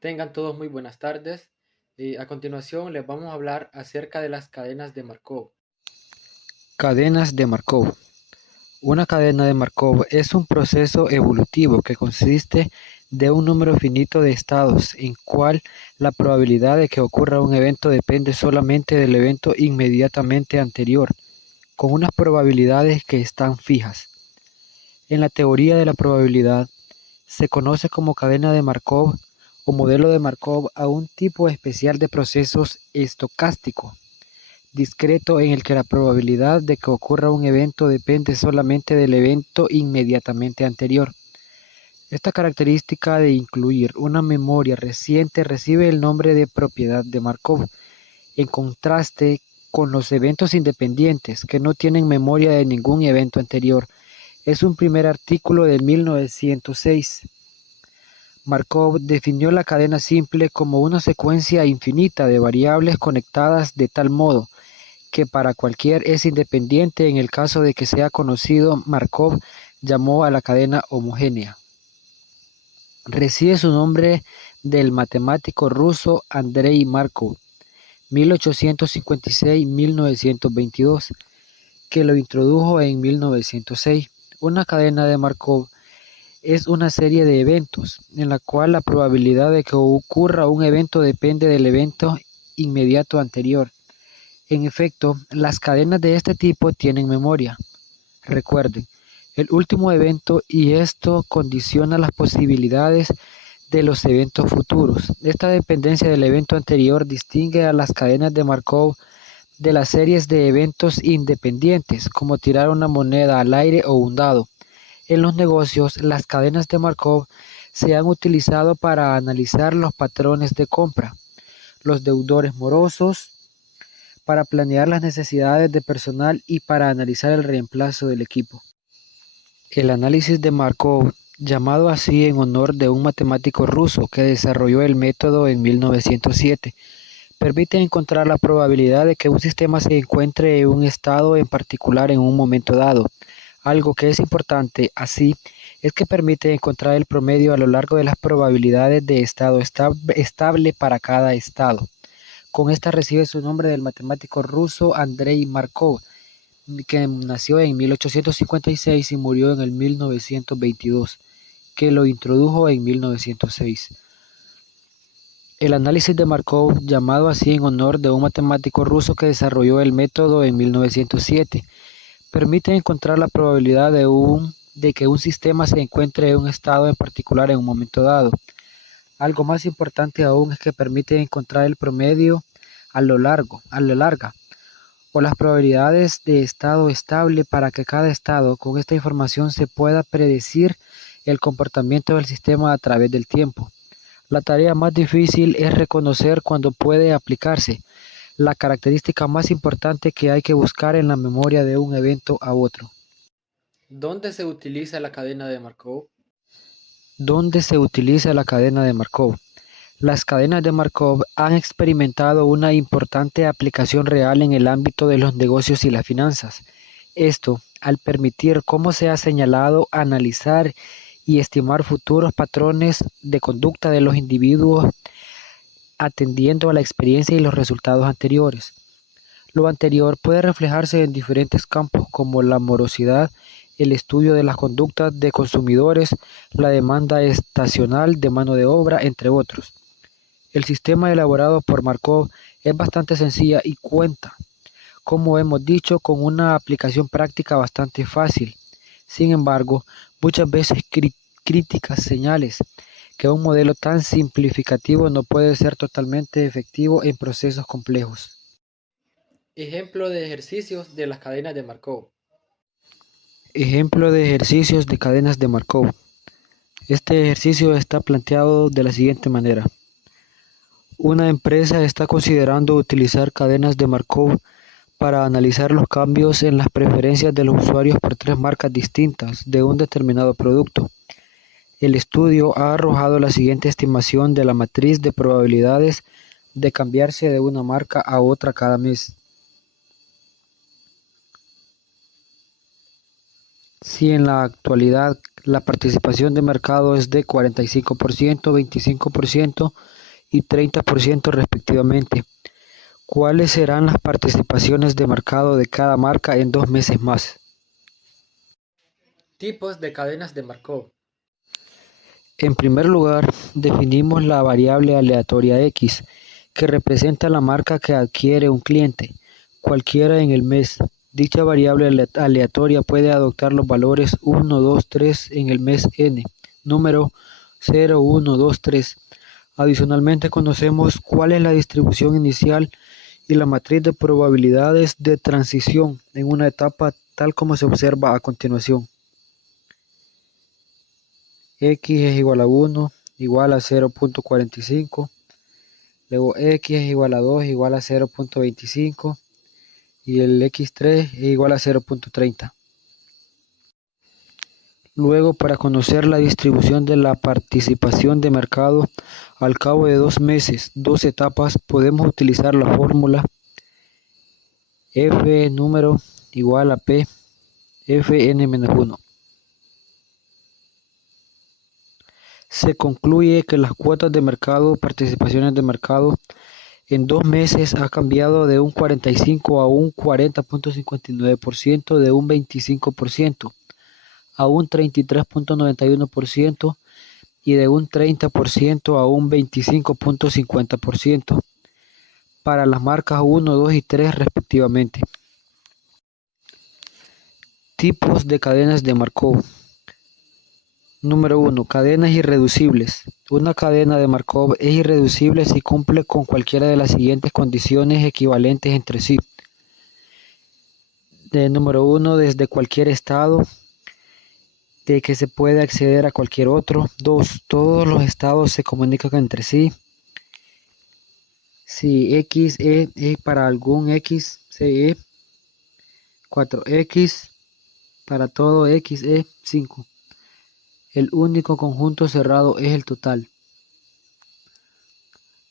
Tengan todos muy buenas tardes. A continuación les vamos a hablar acerca de las cadenas de Markov. Cadenas de Markov. Una cadena de Markov es un proceso evolutivo que consiste de un número finito de estados en cual la probabilidad de que ocurra un evento depende solamente del evento inmediatamente anterior, con unas probabilidades que están fijas. En la teoría de la probabilidad, se conoce como cadena de Markov o modelo de Markov a un tipo especial de procesos estocástico discreto en el que la probabilidad de que ocurra un evento depende solamente del evento inmediatamente anterior. Esta característica de incluir una memoria reciente recibe el nombre de propiedad de Markov, en contraste con los eventos independientes que no tienen memoria de ningún evento anterior. Es un primer artículo de 1906. Markov definió la cadena simple como una secuencia infinita de variables conectadas de tal modo que para cualquier es independiente. En el caso de que sea conocido, Markov llamó a la cadena homogénea. Recibe su nombre del matemático ruso Andrei Markov, 1856-1922, que lo introdujo en 1906. Una cadena de Markov es una serie de eventos en la cual la probabilidad de que ocurra un evento depende del evento inmediato anterior. En efecto, las cadenas de este tipo tienen memoria. Recuerden, el último evento y esto condiciona las posibilidades de los eventos futuros. Esta dependencia del evento anterior distingue a las cadenas de Markov de las series de eventos independientes, como tirar una moneda al aire o un dado. En los negocios, las cadenas de Markov se han utilizado para analizar los patrones de compra, los deudores morosos, para planear las necesidades de personal y para analizar el reemplazo del equipo. El análisis de Markov, llamado así en honor de un matemático ruso que desarrolló el método en 1907, permite encontrar la probabilidad de que un sistema se encuentre en un estado en particular en un momento dado. Algo que es importante, así, es que permite encontrar el promedio a lo largo de las probabilidades de estado estable para cada estado. Con esta recibe su nombre del matemático ruso Andrei Markov, que nació en 1856 y murió en el 1922, que lo introdujo en 1906. El análisis de Markov, llamado así en honor de un matemático ruso que desarrolló el método en 1907, permite encontrar la probabilidad de que un sistema se encuentre en un estado en particular en un momento dado. Algo más importante aún es que permite encontrar el promedio a lo larga, o las probabilidades de estado estable para que cada estado. Con esta información se pueda predecir el comportamiento del sistema a través del tiempo. La tarea más difícil es reconocer cuándo puede aplicarse, la característica más importante que hay que buscar en la memoria de un evento a otro. ¿Dónde se utiliza la cadena de Markov? ¿Dónde se utiliza la cadena de Markov? Las cadenas de Markov han experimentado una importante aplicación real en el ámbito de los negocios y las finanzas. Esto, al permitir, como se ha señalado, analizar y estimar futuros patrones de conducta de los individuos atendiendo a la experiencia y los resultados anteriores. Lo anterior puede reflejarse en diferentes campos como la morosidad, el estudio de las conductas de consumidores, la demanda estacional de mano de obra, entre otros. El sistema elaborado por Markov es bastante sencilla y cuenta, como hemos dicho, con una aplicación práctica bastante fácil. Sin embargo, muchas veces críticas señales que un modelo tan simplificativo no puede ser totalmente efectivo en procesos complejos. Ejemplo de ejercicios de las cadenas de Markov. Ejemplo de ejercicios de cadenas de Markov. Este ejercicio está planteado de la siguiente manera. Una empresa está considerando utilizar cadenas de Markov para analizar los cambios en las preferencias de los usuarios por tres marcas distintas de un determinado producto. El estudio ha arrojado la siguiente estimación de la matriz de probabilidades de cambiarse de una marca a otra cada mes. Si en la actualidad La participación de mercado es de 45%, 25% y 30% respectivamente. ¿Cuáles serán las participaciones de mercado de cada marca en 2 meses más? Tipos de cadenas de Markov. En primer lugar, definimos la variable aleatoria X, que representa la marca que adquiere un cliente, cualquiera en el mes. Dicha variable aleatoria puede adoptar los valores 1, 2, 3 en el mes N, número 0, 1, 2, 3. Adicionalmente, conocemos cuál es la distribución inicial y la matriz de probabilidades de transición en una etapa tal como se observa a continuación. X es igual a 1, igual a 0.45, luego X es igual a 2, igual a 0.25 y el X3 es igual a 0.30. Luego, para conocer la distribución de la participación de mercado al cabo de 2 meses, 2 etapas, podemos utilizar la fórmula F número igual a P Fn-1. Se concluye que las cuotas de mercado, participaciones de mercado, en 2 meses ha cambiado de un 45 a un 40.59%, de un 25% a un 33.91% y de un 30% a un 25.50% para las marcas 1, 2 y 3 respectivamente. Tipos de cadenas de Markov. Número 1. Cadenas irreducibles. Una cadena de Markov es irreducible si cumple con cualquiera de las siguientes condiciones equivalentes entre sí. Número 1. Desde cualquier estado, de que se puede acceder a cualquier otro. 2. Todos los estados se comunican entre sí. Si X es para algún X, CE. 4X para todo X, 5. El único conjunto cerrado es el total.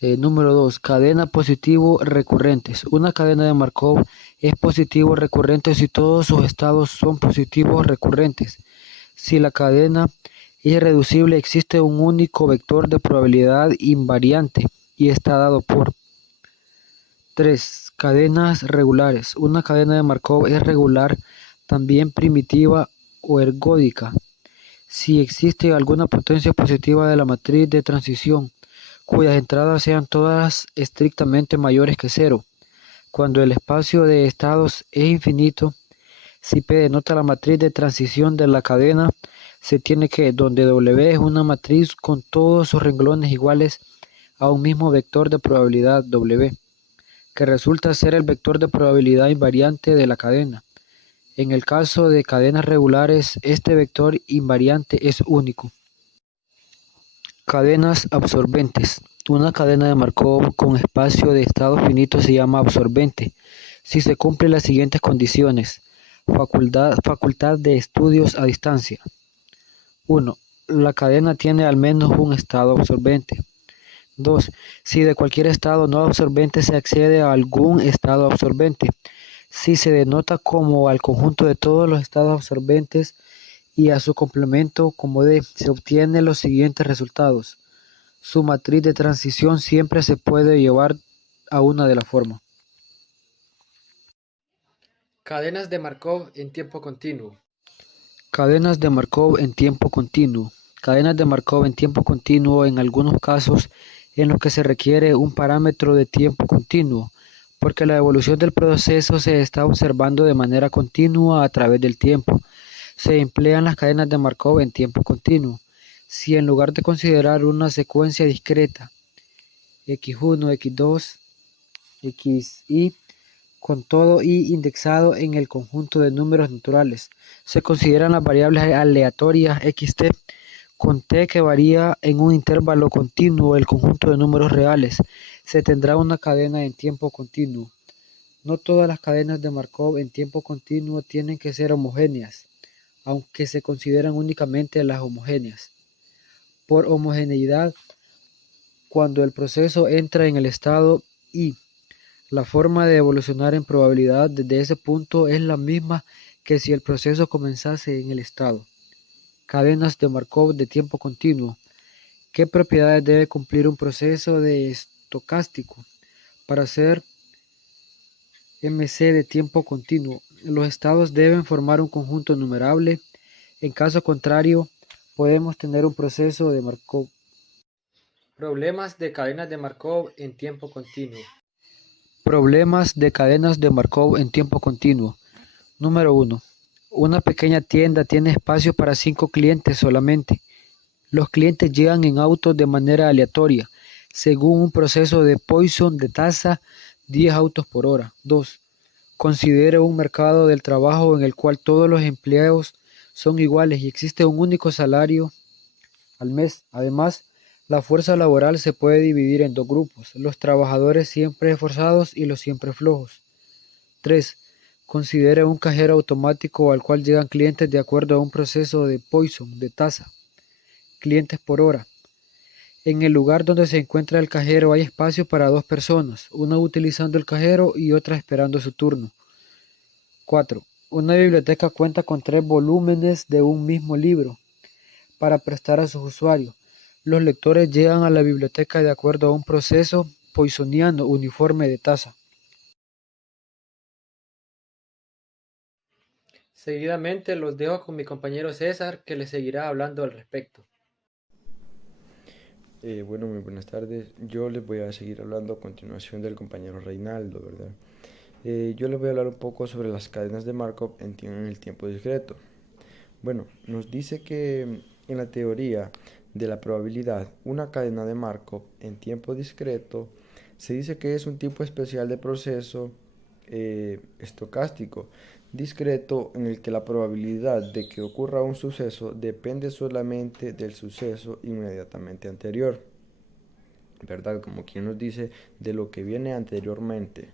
Número 2. Cadena positivo recurrentes. Una cadena de Markov es positivo recurrente si todos sus estados son positivos recurrentes. Si la cadena es irreducible, existe un único vector de probabilidad invariante y está dado por 3. Cadenas regulares. Una cadena de Markov es regular, también primitiva o ergódica, si existe alguna potencia positiva de la matriz de transición, cuyas entradas sean todas estrictamente mayores que cero. Cuando el espacio de estados es infinito, si P denota la matriz de transición de la cadena, se tiene que, donde W es una matriz con todos sus renglones iguales a un mismo vector de probabilidad W, que resulta ser el vector de probabilidad invariante de la cadena. En el caso de cadenas regulares, este vector invariante es único. Cadenas absorbentes. Una cadena de Markov con espacio de estados finitos se llama absorbente si se cumplen las siguientes condiciones. Facultad de estudios a distancia. 1. La cadena tiene al menos un estado absorbente. 2. Si de cualquier estado no absorbente se accede a algún estado absorbente. Si se denota como al conjunto de todos los estados absorbentes y a su complemento como D, se obtienen los siguientes resultados. Su matriz de transición siempre se puede llevar a una de la forma. Cadenas de Markov en tiempo continuo. Cadenas de Markov en tiempo continuo. Cadenas de Markov en tiempo continuo en algunos casos en los que se requiere un parámetro de tiempo continuo, porque la evolución del proceso se está observando de manera continua a través del tiempo. Se emplean las cadenas de Markov en tiempo continuo. Si en lugar de considerar una secuencia discreta, x1, x2, xy, con todo y indexado en el conjunto de números naturales, se consideran las variables aleatorias xt, con t que varía en un intervalo continuo el conjunto de números reales, se tendrá una cadena en tiempo continuo. No todas las cadenas de Markov en tiempo continuo tienen que ser homogéneas, aunque se consideran únicamente las homogéneas. Por homogeneidad, cuando el proceso entra en el estado I, la forma de evolucionar en probabilidad desde ese punto es la misma que si el proceso comenzase en el estado. cadenas de Markov de tiempo continuo. ¿Qué propiedades debe cumplir un proceso de estocástico para ser MC de tiempo continuo? Los estados deben formar un conjunto numerable. En caso contrario, podemos tener un proceso de Markov. Problemas de cadenas de Markov en tiempo continuo. Problemas de cadenas de Markov en tiempo continuo. Número 1. Una pequeña tienda tiene espacio para 5 clientes solamente. Los clientes llegan en autos de manera aleatoria, según un proceso de Poisson de tasa 10 autos por hora. 2. Considere un mercado del trabajo en el cual todos los empleados son iguales y existe un único salario al mes. Además, la fuerza laboral se puede dividir en dos grupos, los trabajadores siempre esforzados y los siempre flojos. 3. Considere un cajero automático al cual llegan clientes de acuerdo a un proceso de Poisson de tasa, clientes por hora. En el lugar donde se encuentra el cajero hay espacio para dos personas, una utilizando el cajero y otra esperando su turno. 4. Una biblioteca cuenta con 3 volúmenes de un mismo libro para prestar a sus usuarios. Los lectores llegan a la biblioteca de acuerdo a un proceso poissoniano uniforme de tasa. Seguidamente los dejo con mi compañero César, que les seguirá hablando al respecto. Bueno, muy buenas tardes. Yo les voy a seguir hablando a continuación del compañero Reinaldo, ¿verdad? Yo les voy a hablar un poco sobre las cadenas de Markov en el tiempo discreto. Bueno, nos dice que en la teoría de la probabilidad, una cadena de Markov en tiempo discreto se dice que es un tipo especial de proceso estocástico discreto en el que la probabilidad de que ocurra un suceso depende solamente del suceso inmediatamente anterior, ¿verdad? Como quien nos dice, de lo que viene anteriormente.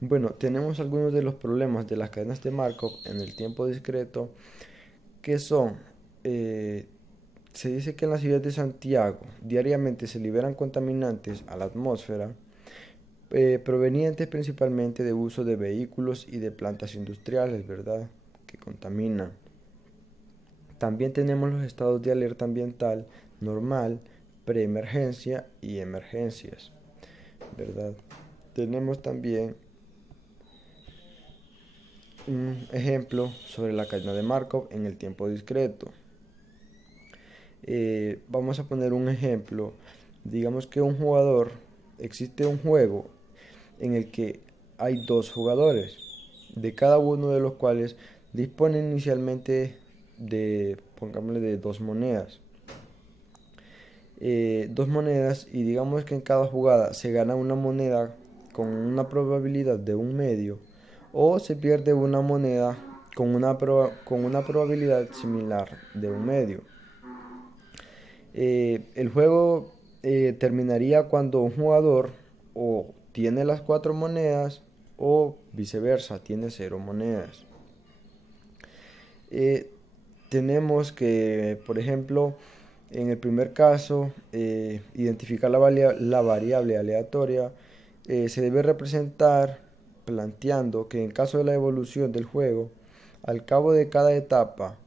Bueno, tenemos algunos de los problemas de las cadenas de Markov en el tiempo discreto, que son, se dice que en la ciudad de Santiago diariamente se liberan contaminantes a la atmósfera, provenientes principalmente de uso de vehículos y de plantas industriales, ¿verdad? Que contaminan. También tenemos los estados de alerta ambiental normal, preemergencia y emergencias, ¿verdad? Tenemos también un ejemplo sobre la cadena de Markov en el tiempo discreto. Vamos a poner un ejemplo. Digamos que existe un juego en el que hay dos jugadores, de cada uno de los cuales disponen inicialmente pongámosle, de dos monedas. Dos monedas, y digamos que en cada jugada se gana una moneda con una probabilidad de 1/2, o se pierde una moneda con una probabilidad similar de 1/2. El juego terminaría cuando un jugador o tiene las 4 monedas o viceversa, tiene 0 monedas. Tenemos que, por ejemplo, en el primer caso, identificar la variable aleatoria se debe representar planteando que en caso de la evolución del juego, al cabo de cada etapa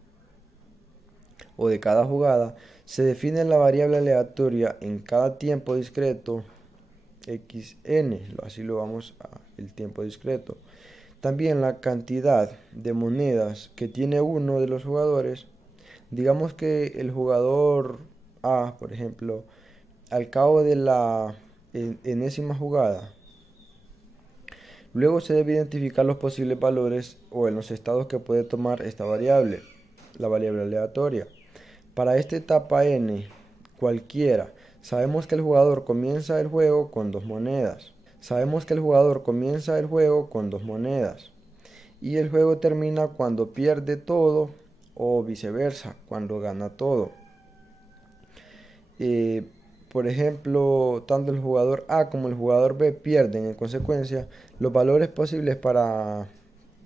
o de cada jugada, se define la variable aleatoria en cada tiempo discreto xn, así lo vamos a el tiempo discreto. También la cantidad de monedas que tiene uno de los jugadores. Digamos que el jugador A, por ejemplo, al cabo de la enésima jugada, luego se debe identificar los posibles valores o en los estados que puede tomar esta variable, la variable aleatoria. Para esta etapa n, cualquiera, sabemos que el jugador comienza el juego con 2 monedas. Sabemos que el jugador comienza el juego con 2 monedas. Y el juego termina cuando pierde todo o viceversa, cuando gana todo. Por ejemplo, tanto el jugador A como el jugador B pierden en consecuencia los valores posibles para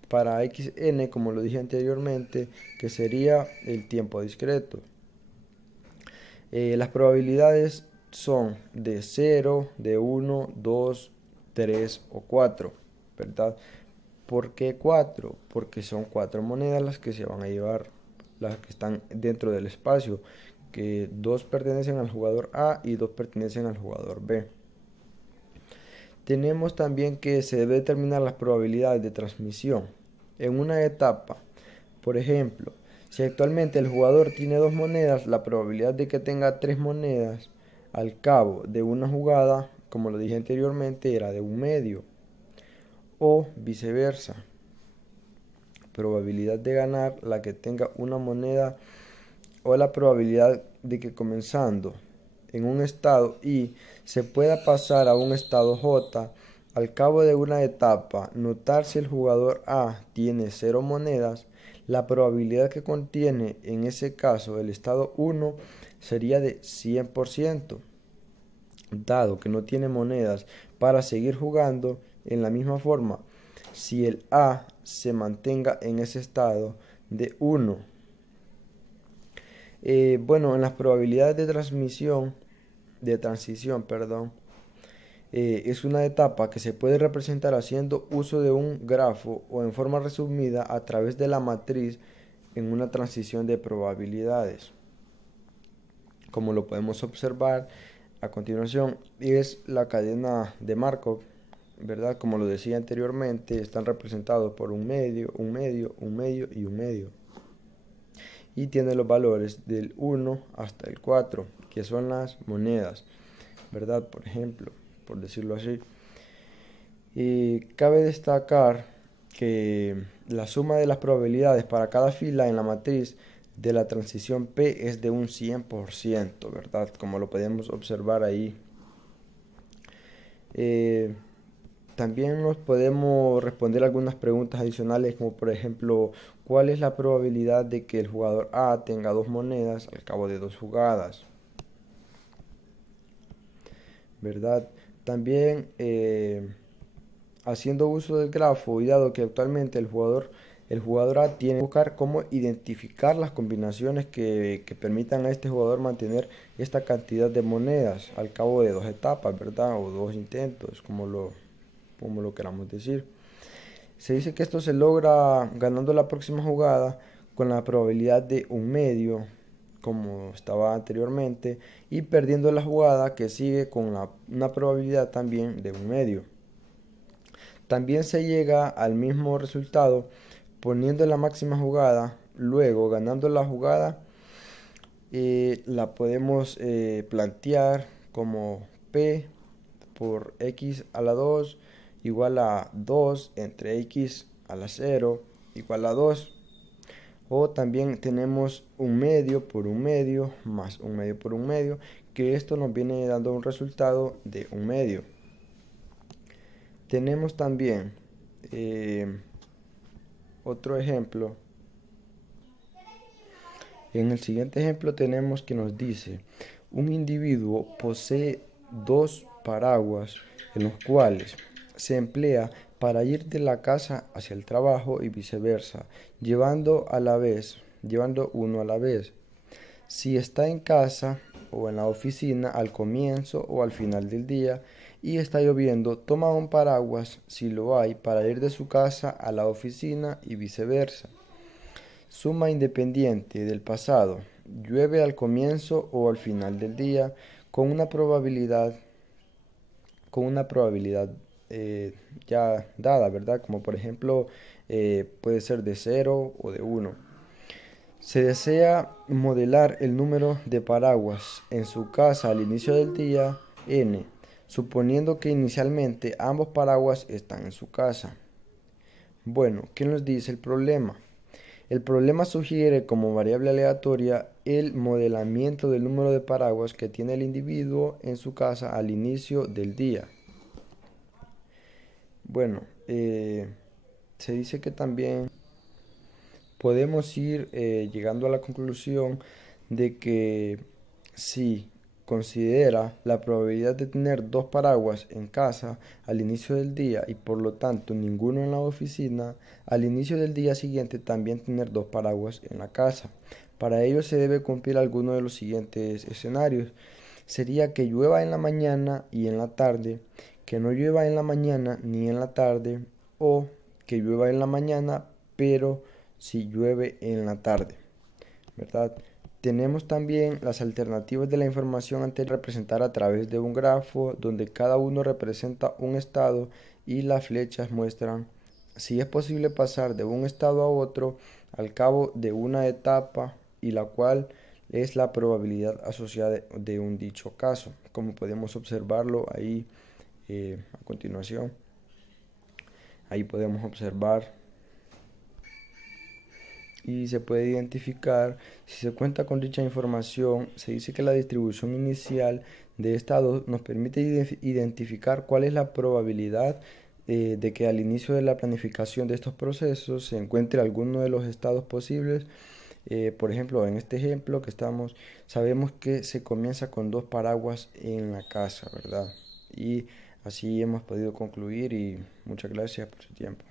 xn, como lo dije anteriormente, que sería el tiempo discreto. Las probabilidades son de 0, de 1, 2, 3 o 4, ¿verdad? ¿Por qué 4? Porque son 4 monedas las que se van a llevar las que están dentro del espacio, que 2 pertenecen al jugador A y 2 pertenecen al jugador B. Tenemos también que se debe determinar las probabilidades de transmisión en una etapa. Por ejemplo, si actualmente el jugador tiene 2 monedas, la probabilidad de que tenga 3 monedas al cabo de una jugada, como lo dije anteriormente, era de 1/2, o viceversa. Probabilidad de ganar la que tenga una moneda, o la probabilidad de que comenzando en un estado I se pueda pasar a un estado J al cabo de una etapa, notar si el jugador A tiene 0 monedas, la probabilidad que contiene en ese caso el estado 1 sería de 100%, dado que no tiene monedas para seguir jugando. En la misma forma, si el A se mantenga en ese estado de 1. Bueno, en las probabilidades de transición, es una etapa que se puede representar haciendo uso de un grafo o en forma resumida a través de la matriz en una transición de probabilidades. Como lo podemos observar a continuación, es la cadena de Markov, ¿verdad? Como lo decía anteriormente, están representados por un medio, un medio, un medio y un medio. Y tiene los valores del 1 hasta el 4, que son las monedas, ¿verdad? Por ejemplo, por decirlo así. Y cabe destacar que la suma de las probabilidades para cada fila en la matriz de la transición P es de un 100%, ¿verdad? Como lo podemos observar ahí. También nos podemos responder algunas preguntas adicionales, como por ejemplo, ¿cuál es la probabilidad de que el jugador A tenga 2 monedas al cabo de 2 jugadas? ¿Verdad? También haciendo uso del grafo, y dado que actualmente el jugador A tiene que buscar cómo identificar las combinaciones que permitan a este jugador mantener esta cantidad de monedas al cabo de 2 etapas, ¿verdad? O 2 intentos, como lo queramos decir. Se dice que esto se logra ganando la próxima jugada con la probabilidad de 1/2, como estaba anteriormente, y perdiendo la jugada que sigue con una probabilidad también de 1/2. También se llega al mismo resultado poniendo la máxima jugada, luego ganando la jugada, la podemos plantear como P por X a la 2 igual a 2 entre X a la 0 igual a 2. O también tenemos 1/2 por 1/2 más 1/2 por 1/2, que esto nos viene dando un resultado de 1/2. Tenemos también otro ejemplo. En el siguiente ejemplo tenemos que nos dice: un individuo posee 2 paraguas en los cuales se emplea para ir de la casa hacia el trabajo y viceversa, llevando uno a la vez. Si está en casa o en la oficina al comienzo o al final del día y está lloviendo, toma un paraguas si lo hay para ir de su casa a la oficina y viceversa. Suma independiente del pasado: llueve al comienzo o al final del día con una probabilidad ya dada, ¿verdad? Como por ejemplo puede ser de 0 o de 1. Se desea modelar el número de paraguas en su casa al inicio del día n, suponiendo que inicialmente ambos paraguas están en su casa. Bueno, ¿qué nos dice el problema? El problema sugiere como variable aleatoria el modelamiento del número de paraguas que tiene el individuo en su casa al inicio del día. Bueno, se dice que también podemos ir llegando a la conclusión de que si considera la probabilidad de tener 2 paraguas en casa al inicio del día y por lo tanto ninguno en la oficina, al inicio del día siguiente también tener 2 paraguas en la casa. Para ello se debe cumplir alguno de los siguientes escenarios. Sería que llueva en la mañana y en la tarde, que no llueva en la mañana ni en la tarde, o que llueva en la mañana pero si llueve en la tarde. ¿verdad? Tenemos también las alternativas de la información anterior representar a través de un grafo donde cada uno representa un estado y las flechas muestran si es posible pasar de un estado a otro al cabo de una etapa y la cual es la probabilidad asociada de un dicho caso, como podemos observarlo ahí a continuación. Ahí podemos observar y se puede identificar. Si se cuenta con dicha información, se dice que la distribución inicial de estados nos permite identificar cuál es la probabilidad de que al inicio de la planificación de estos procesos se encuentre alguno de los estados posibles. Por ejemplo, en este ejemplo que estamos, sabemos que se comienza con 2 paraguas en la casa, ¿verdad? Y así hemos podido concluir y muchas gracias por su tiempo.